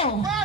1.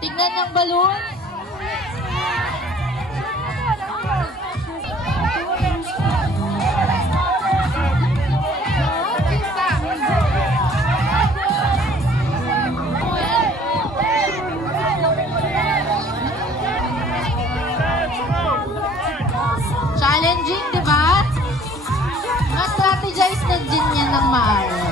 Tignan ng balon. Challenging, di ba? Ma-strategize na din yan ng maayos.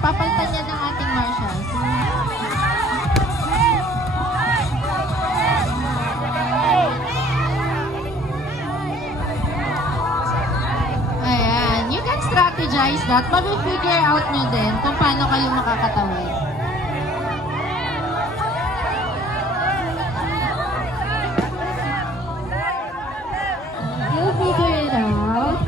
Papalitan niya ng ating marshals. Ayan. You can strategize that. Mabi-figure out nyo din kung paano kayo makakatawid. You'll figure it out.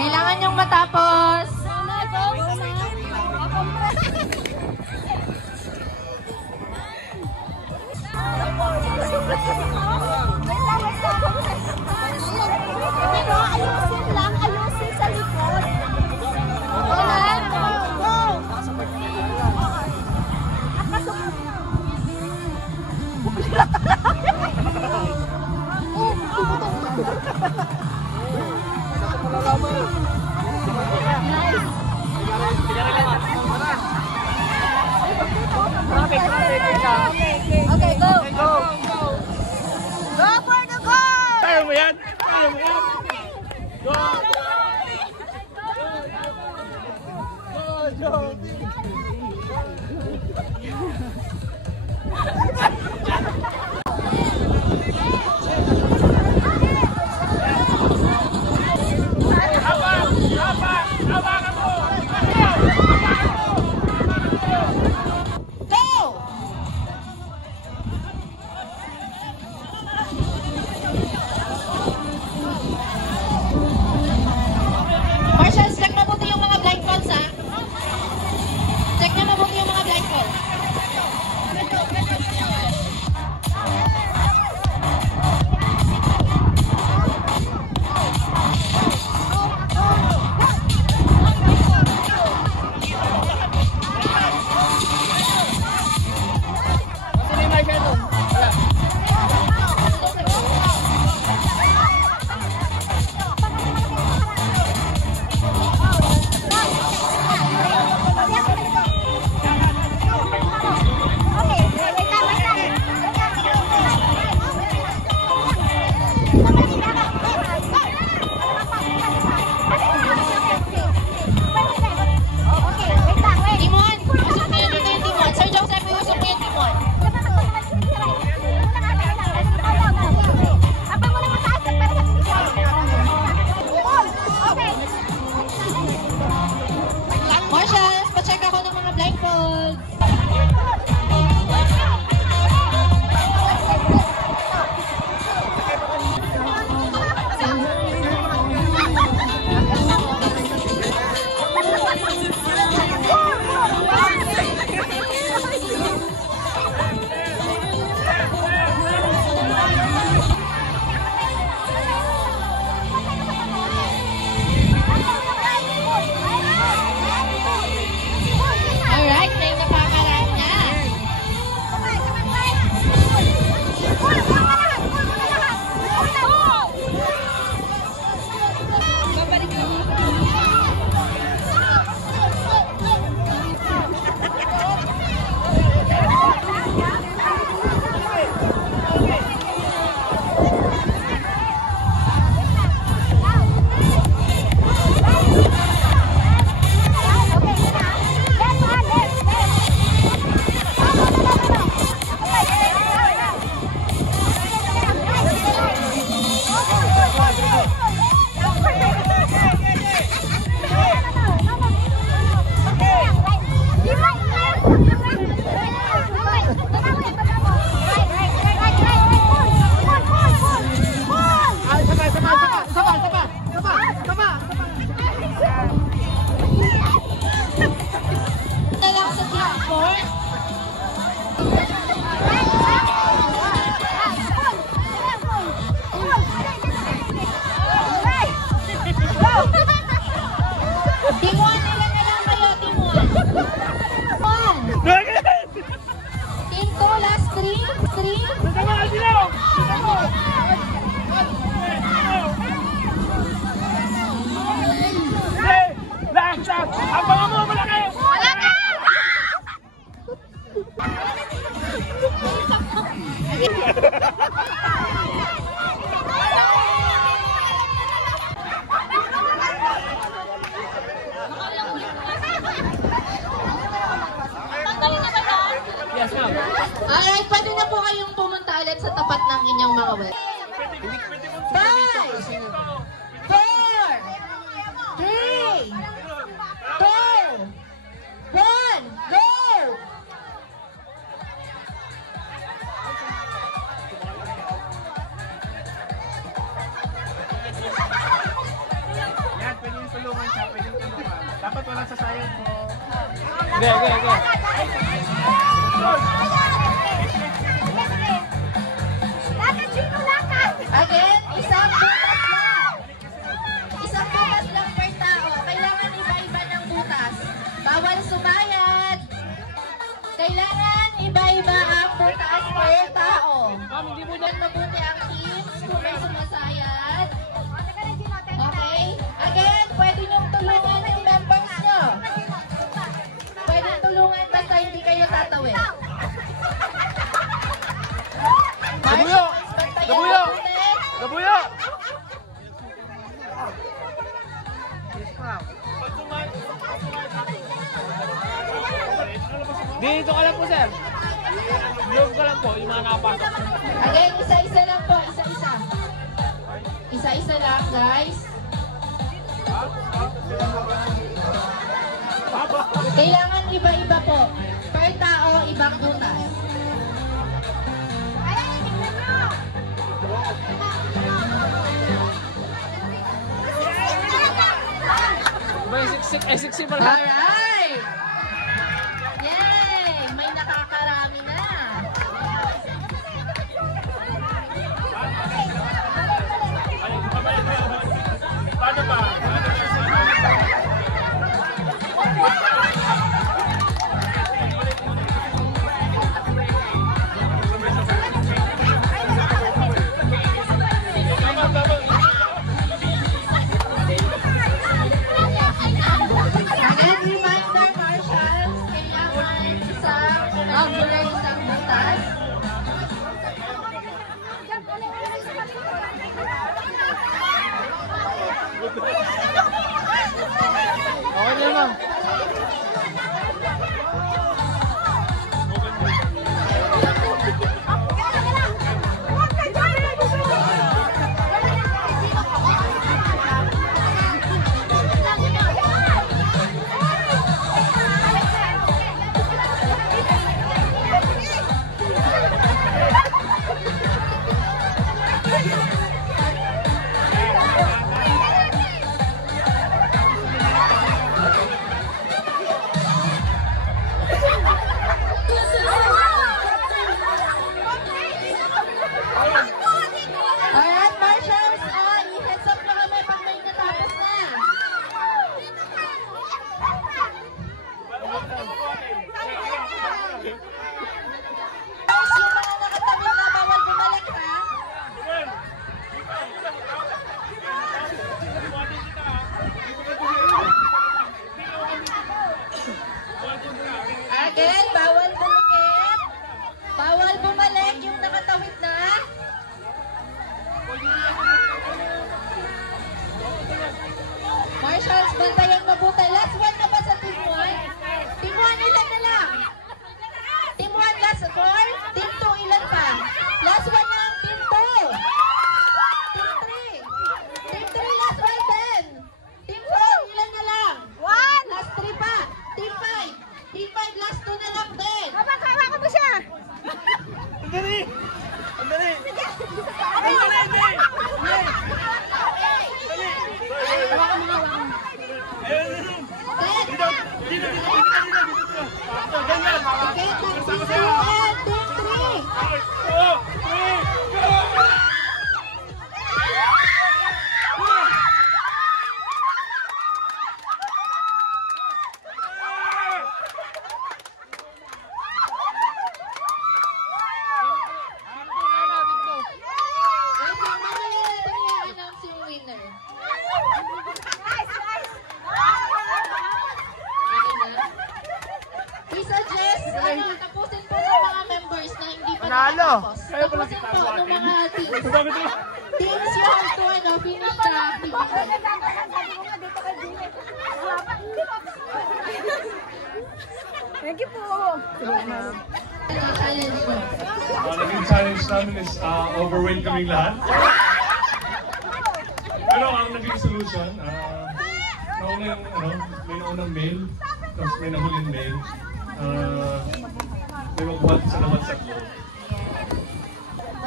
Kailangan niyong matapos. Pero ayusin lang, ayusin sa likod. Okay, go. Go for the goal! Kaya mo yan! Kaya mo yan! Go! Go! suot ng inyong mga wet. 5, 4, 3, 2, 1, go! Yan, pwede yung tulungan siya, pwede yung tulungan. Dapat walang sasayang mo. Go. Again, isang butas lang. Isang butas lang per tao. Kailangan iba-iba ng butas. Bawal sumayad. Kailangan iba-iba ang butas per tao. Tignan mabuti ang teams kung may sumasayad. Okay? Again, pwede niyong tulungan yung members nyo. Pwede tulungan basta hindi kayo tatawid. Gabuyo! Gabuyo! Gabuyo! Dito ka lang po, sir. Loob ka lang po, yung mga napasok. Again, isa-isa lang po. Isa-isa. Isa-isa lang, guys. Kailangan iba-iba po. Per tao, ibang butas. May siksik pala. Alright! Yay! May nakakarami na. Paano ba? Again, reminder, marshals, kailangan isang butas. Okay na naman. Alright, marshals, i-heads up na kami pag may natapos na. Guys, yung mga nakatabi na bawal bumalik, ha? Again, bawal bumikit. Bawal bumalik yung nakatawid na. Marshals, bantayan mabuti. Last one na ba sa Team 1? Team 1, ilan na lang? Team 1, last 4? Team 2, ilan pa? Last one na ang Team 2. Team 3. Team 3, last one din. Team 4, ilan na lang? 1. Last 3 pa. Team 5. Team 5, last 2 na lang din. Mabakawa ko mo siya! Andali! Andali! Tapusin po ng mga members na hindi pa Panalo! nakatapos. Tapusin po ng mga teams. Teams, you have to finish the activity. Thank you po. Challenge mo. Naging challenge namin is overweight kaming lahat. Pero ang naging solution, nauna yung, may naunang mail, tapos may nahuling mail. May magbuhat sa naman sa ko.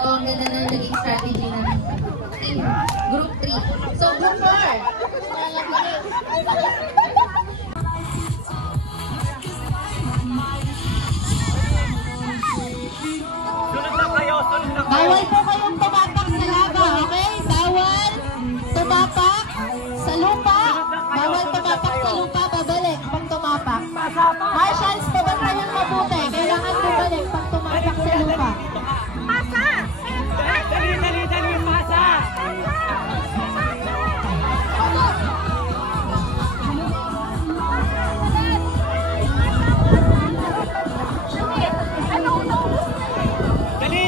So, ang ganda na naging strategy ng team. Group 3. So, group 4. Bawal po kayong tumapak sa lava, okay? Bawal tumapak sa lupa. Bawal tumapak sa lupa, babalik pag tumapak. Marshals, pabantayan mabuti. Kailangan bumalik pag tumapak sa lupa. Dali, pasa!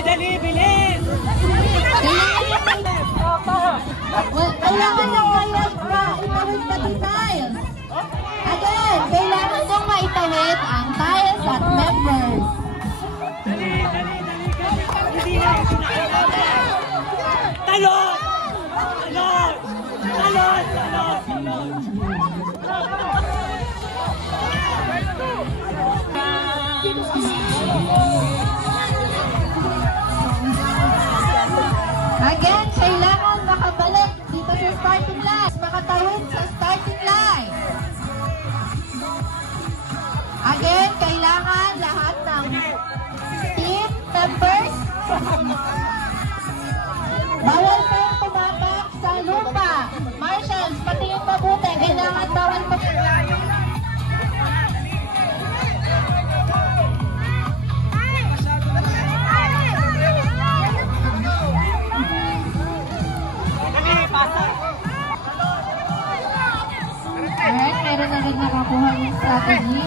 Dali, bilis! Kailangan ng mayat na itawid pati tiles. Again, kailangan nung maitawid ang tiles at members. Talon! Again, kailangan makabalik dito sa starting line. Makatawid sa starting line. Again, kailangan lahat ng team members. Bawal kayong tumapak sa lupa. Marshals, pati yung mabuti. Kailangan bawal pa. Alright, meron na rin nakakuha yung strategy.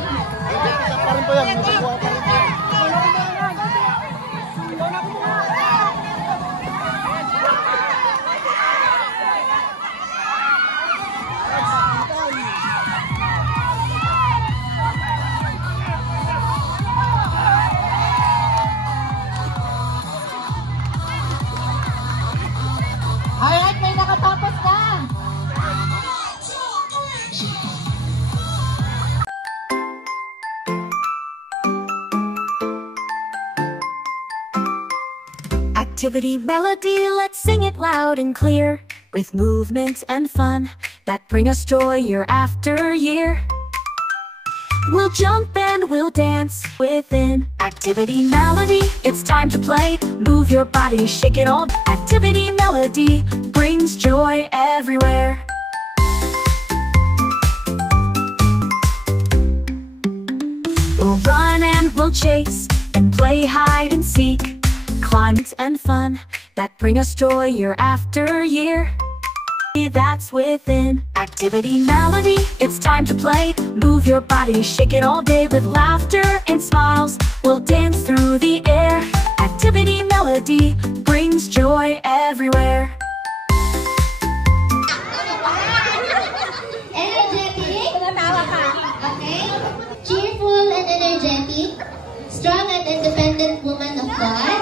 Alright, may nakatapos na. Activity melody, let's sing it loud and clear, with movement and fun that bring us joy year after year. We'll jump and we'll dance within activity melody. It's time to play, move your body, shake it all. Activity melody brings joy everywhere. We'll run and we'll chase and play hide and seek. Climbs and fun that bring us joy year after year. That's within activity melody. It's time to play, move your body, shake it all day with laughter and smiles. We'll dance through the air. Activity melody brings joy everywhere. Energetic. Okay. Cheerful and energetic. Strong and independent woman of God.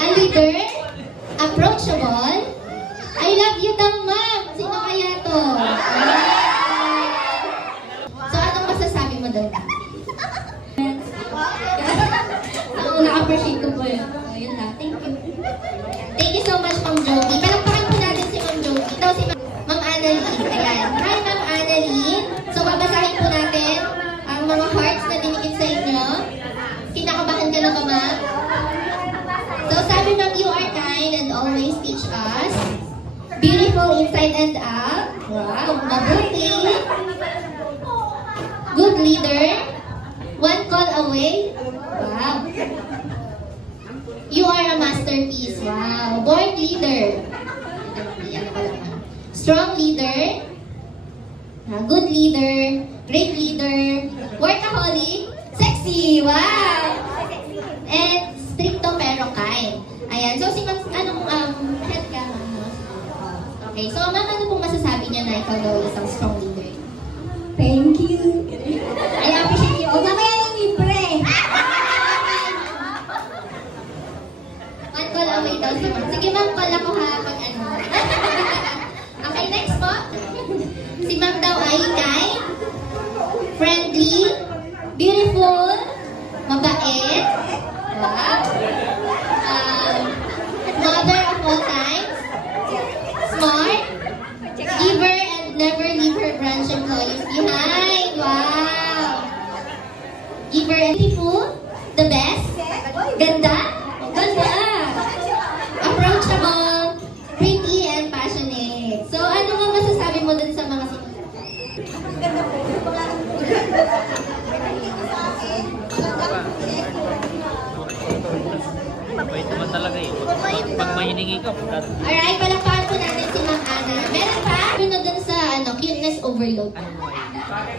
A leader. Approachable. I love you daw, ma'am. Sino kaya to? So, anong masasabi mo doon? Na-appreciate ko po yun. So, yun lang. Thank you. Thank you so much, Ma'am Jovi. Palakpakan po natin si Ma'am Jovi. Ito si Ma'am Annalyn. Ayan. Hi, Ma'am Annalyn. So, babasahin po natin ang mga hearts na dinikit sa inyo. Kinakabahan ka na ba, ma'am? So, sabi Ma'am, you are kind and always teach us. Beautiful inside and out. Wow, mabuti. Good leader. One call away. Wow. You are a masterpiece. Wow. Born leader. Strong leader. Good leader. Great leader. Workaholic. Sexy. Wow. And stricto pero kind. Ayan. So, si Ma'am, anong head ka, Ma'am? Okay, so ma'am, ano pong masasabi niya na ikaw daw isang strong leader? Thank you. I appreciate you. O, mamaya yung libre. away daw si ma'am. Sige ma'am, call ako ha pag ano. Okay, next po. Si ma'am daw ay kind, friendly, beautiful, mabait, wow, mother of all times, smart, giver and never leave her branch employees behind. Wow! Giver and beautiful, the best, ganda, ganda, approachable, pretty and passionate. So ano nga masasabi mo dun sa mga Mabait naman talaga eh. Pag may hiningi ka, Alright, palakpakan po natin si Ma'am Ana. Meron pa? Ano dun sa cuteness overload?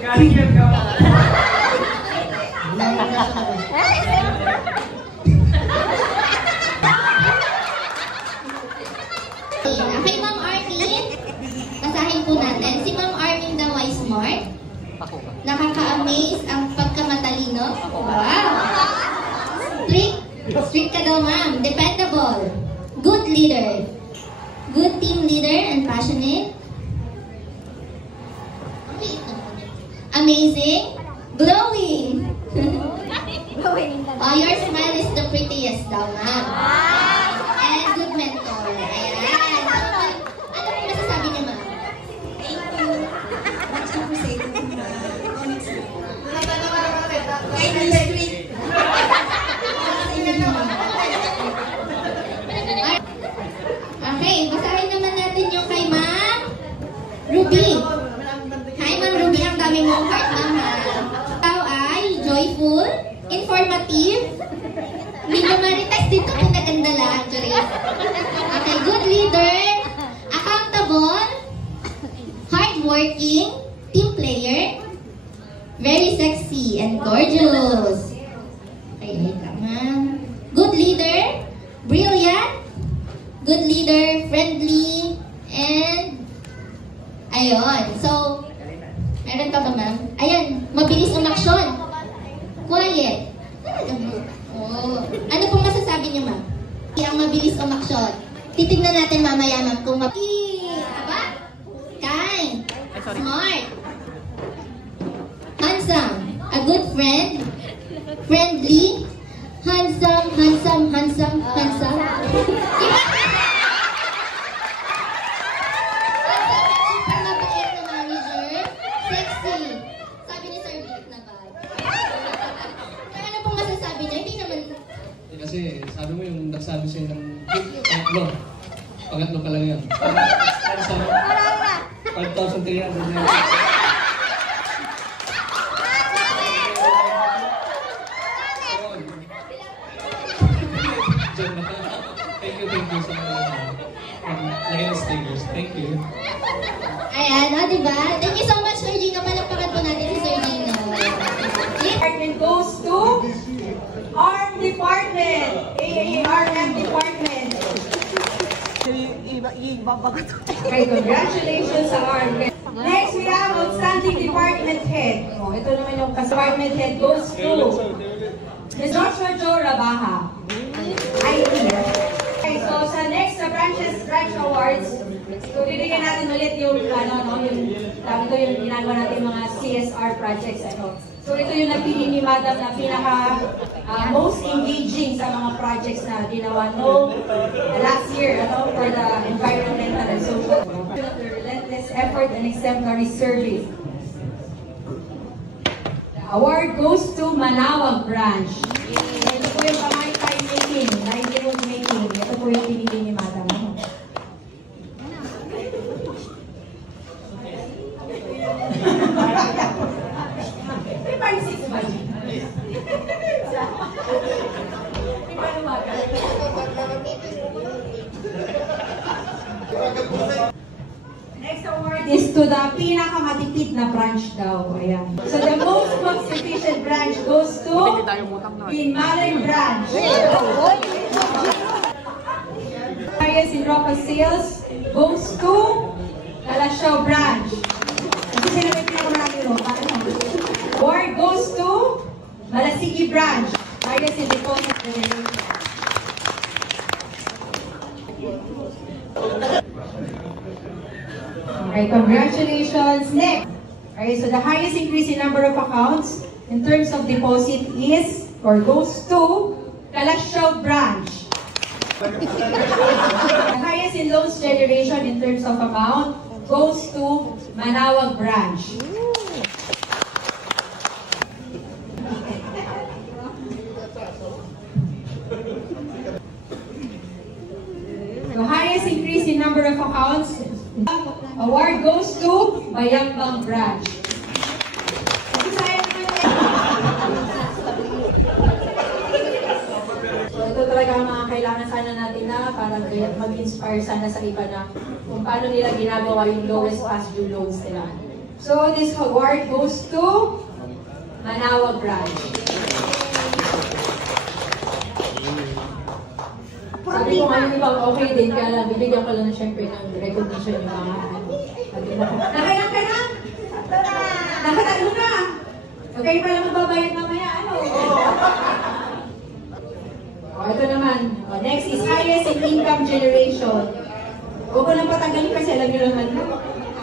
Galing yan ka. Okay, Ma'am Armin. Basahin po natin. Si Ma'am Armin daw ay smart. Nakaka-amaze ang pagkamatalino. Wow! Strict ka daw, ma'am. Dependable. Good leader. Good team leader and passionate. Amazing. Glowing. Oh, your smile is the prettiest daw, ma'am. And good mentor. Ayan. Ano po masasabi niyo, ma'am? Thank you. What's your say to me, ma'am? Okay, basahin naman natin yung kay Ma'am Ruby. Hi, Ma'am Ruby. Ang dami mong heart, Ma'am. Ikaw ay joyful, informative, medyo marites dito kung naganda lang. Okay, good leader, accountable, hardworking, team player, very sexy and gorgeous. Okay, wait lang, Ma'am. Good leader, brilliant, good leader, friendly, and ayun. So, meron ka ba, ma'am? Ayan, mabilis umaksyon. Quiet. Oh. Ano pong masasabi niyo, ma'am? Ang mabilis umaksyon. Titignan natin mamaya, ma'am, kung aba? Kind. Smart. Handsome. A good friend. Friendly. Handsome. Super mabait na manager. Sexy. Sabi ni Sir Vic na ba? Kaya ano pong masasabi niya? Hindi naman. Kasi sabi mo yung nagsabi sa'yo ng pangatlo pa lang yan. Para sa 5,300 na. Thank you sa mga stickers. Thank you. Ayan, o, diba? Thank you so much, Sir Gino. Palakpakan po natin si Sir Gino. Department goes to ARM Department. AARM Department. Okay, congratulations sa ARM. Next, we have Outstanding Department Head. Oh, ito naman yung Department Head goes to Ms. Joshua Jo Rabaha. IT. Okay, so sa next sa branch awards, so bibigyan natin ulit yung yung ginagawa natin mga CSR projects. So ito yung napili ni Madam na pinaka most engaging sa mga projects na ginawa last year for the environmental and social. The relentless effort and exemplary service. The award goes to Manawag Branch. Ito po yung maritime making, livelihood making. Ito po yung pinili ni Madam. Next award is to the pinakamatipid na branch daw. Ayan. So the most cost-efficient branch goes to Pinmalan Branch. Highest in Roca sales goes to Calasiao Branch. Kasi sila may pinakamarami Roca. Award goes to Malasigi Branch. Highest in deposit generation. Okay, congratulations. Next. Okay, so the highest increase in number of accounts in terms of deposit is or goes to Calasiao branch. The highest in loans generation in terms of amount goes to Manawag branch. The highest increase in number of accounts award goes to Bayambang branch. So ito talaga ang mga kailangan sana natin na para mag-inspire sana sa iba na kung paano nila ginagawa yung lowest past due loans nila. So this award goes to Manawag branch. Sabi ko ngayon iba okay din kaya bibigyan ko lang syempre ng recognition yung mga nakailang ka na? Nakatalo na? Okay pa lang magbabayad mamaya, ano? Ito naman. Next is highest in income generation. Huwag ko lang patanggalin kasi alam nyo naman.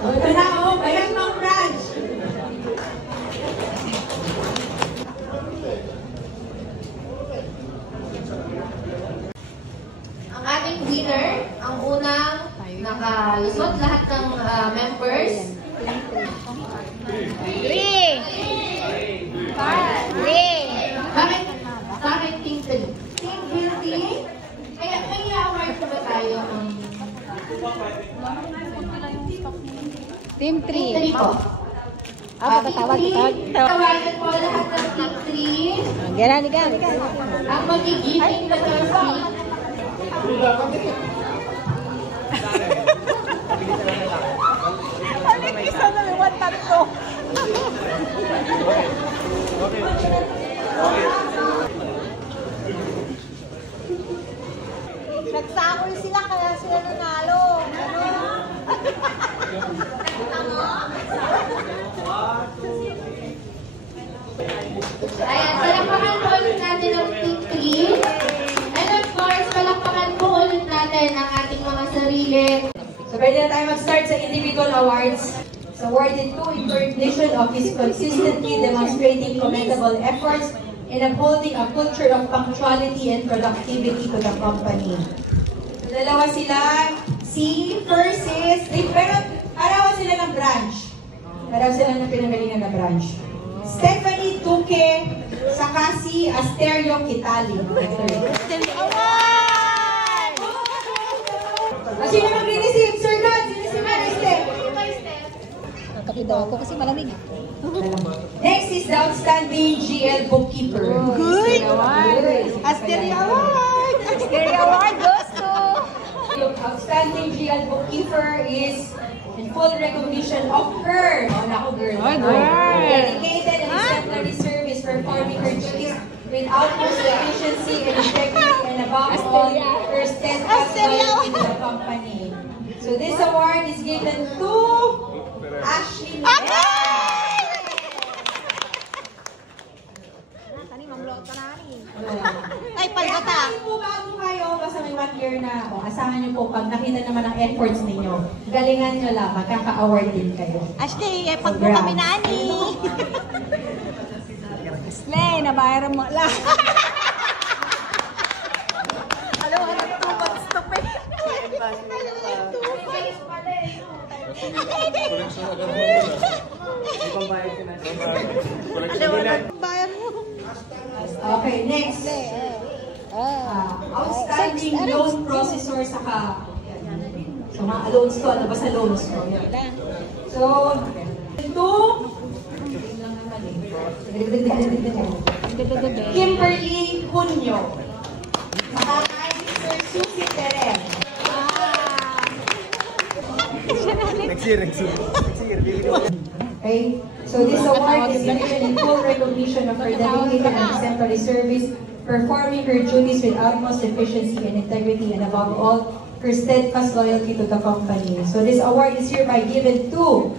Ito na, Bayambang branch. Ang ating winner, ang unang nakalusot lahat ng members. 3! Bakit Team building? Kaya may award ko ba tayo? Team 3. Team 3 po. Tawag. Tawagan po lahat ng Team 3. Ganyan. Ang magigiving na trophy. Isa na naman tatlo. Nagsakol sila kaya sila nanalo. Ayan, palakpakan po ulit natin ang Team 3. And of course, palakpakan po ulit natin ang ating mga sarili. So pwede na tayo mag-start sa individual awards. So awarded to in recognition of his consistently demonstrating commendable efforts in upholding a culture of punctuality and productivity to the company. So, dalawa sila, first is, pero arawan sila ng branch. Arawan sila ng pinanggalingan na branch. Stephanie Tuque, saka si Asterio Kitali. Award! Sino mag-receive? Sir God, sino mag-receive? Nakapidaw ako kasi malamig. Next is the outstanding GL bookkeeper. Good! Asteria Award! Asteria Award goes to... Yung outstanding GL bookkeeper is in full recognition of her. Dedicated and exemplary service performing her duties with utmost efficiency and integrity and above all, her steadfast loyalty to the company. So this award is given to Ashley. Ay, palgata! Kaya po bago kayo, basta may 1 year na, asahan nyo po, pag nakita naman ang efforts ninyo, galingan nyo lang, magkaka-award din kayo. Ashley, pag mo kami na ani! Ashley, nabayaran mo lang! Alam mo, two months to pay. Bayar mo. Okay, next. Outstanding loan processor saka. So, mga loans to, ano ba sa loans to? So, Kimberly Cunyo. Saka kay Sir Susie Perez. Okay, so this award is given in full recognition of her dedicated and exemplary service, performing her duties with utmost efficiency and integrity, and above all, her steadfast loyalty to the company. So this award is hereby given to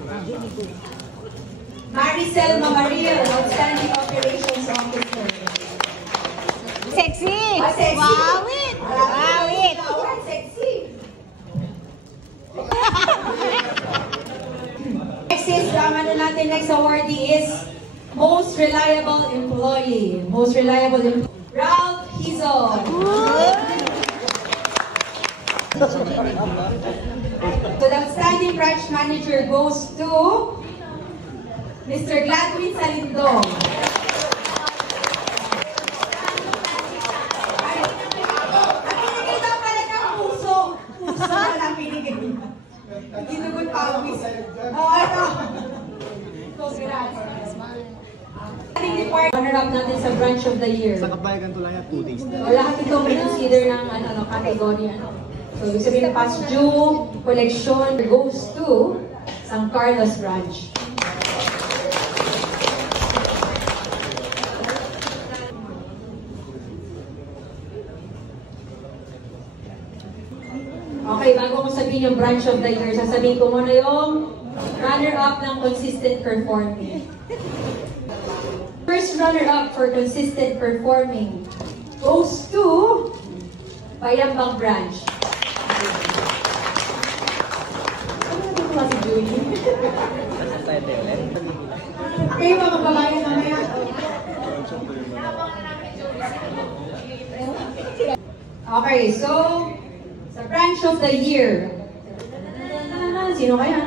Maricel Mamaril, Outstanding Operations Officer. Sexy! Sexy! Wawit! Wawit! Award, sexy! natin next awardee is Most Reliable Employee. Most Reliable Employee. Ralph Hizon. So the outstanding branch manager goes to Mr. Gladwin Salindong. Nakikita pala ng puso. Puso na lang pinigay niya. Ginugol pawis. Ito. Congrats. Runner-up natin sa branch of the year. Sa kabayagan to lang yan, 2 days. Lahat ito may consider ng category. So, ibig sabihin, past due collection goes to San Carlos branch. Okay, bago ko sabihin yung branch of the year, sasabihin ko muna yung runner-up ng consistent performing. First runner-up for consistent performing goes to Bayambang branch. Ano natutuwa si Julie? Kayo mga kababayan mamaya. Okay, so sa branch of the year. Sino kaya?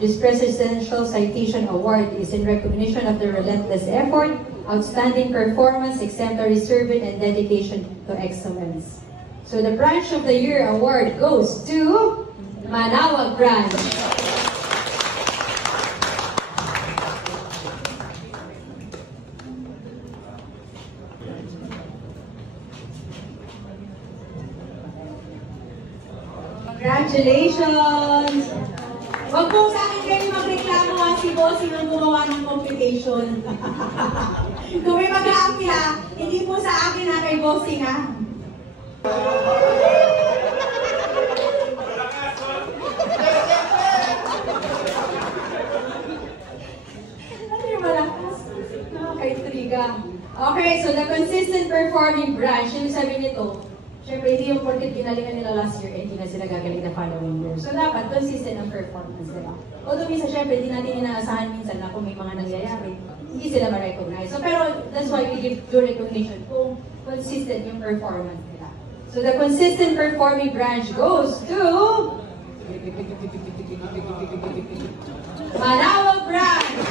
This Presidential Citation Award is in recognition of the relentless effort, outstanding performance, exemplary service, and dedication to excellence. So the Branch of the Year award goes to Manawag Branch. Congratulations! Huwag po sa akin kayo magreklamo ang si Bossing ang gumawa ng computation. Kung may mag-aapi ha, hindi po sa akin ha, kay Bossing ha. Ano yung malakas? Nakaka-intriga. Okay, so the consistent performing branch, yung sabi nito, siyempre, hindi yung porket ginalingan nila last year, hindi na sila gagaling the following year. So, dapat consistent ang performance nila. Although, minsan, siyempre, hindi natin inaasahan minsan na kung may mga nangyayari, hindi sila ma-recognize. So, pero, that's why we give due recognition kung consistent yung performance nila. So, the consistent performing branch goes to Manawag Branch!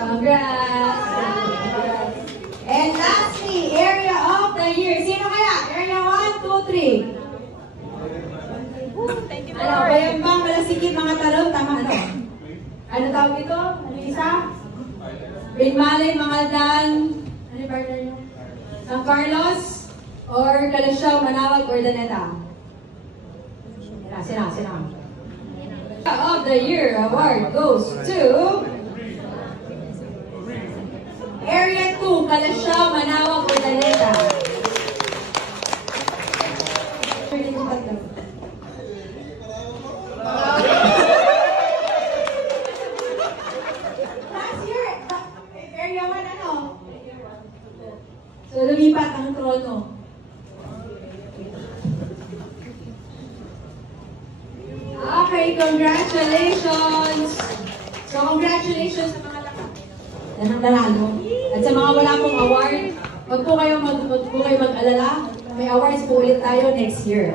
Congrats! And lastly, area of the year. Sino kaya? Area 1, 2, 3. Ano, Bayambang, Malasikip, mga talong, tama ano? Ano tawag ito? Ano isa? Rinmali, Mangaldan, ano yung partner nyo? San Carlos, or Calasiao, Manawag, or Daneta? Sina. Of the year award goes to Area 2, Calasiao, Manawag, or Daneta. Last year, Area 1 ano? So, lumipat ang trono. Okay, congratulations! So, congratulations sa mga nanalo. At sa mga wala pong award, wag po kayo mag-alala. May awards po ulit tayo next year.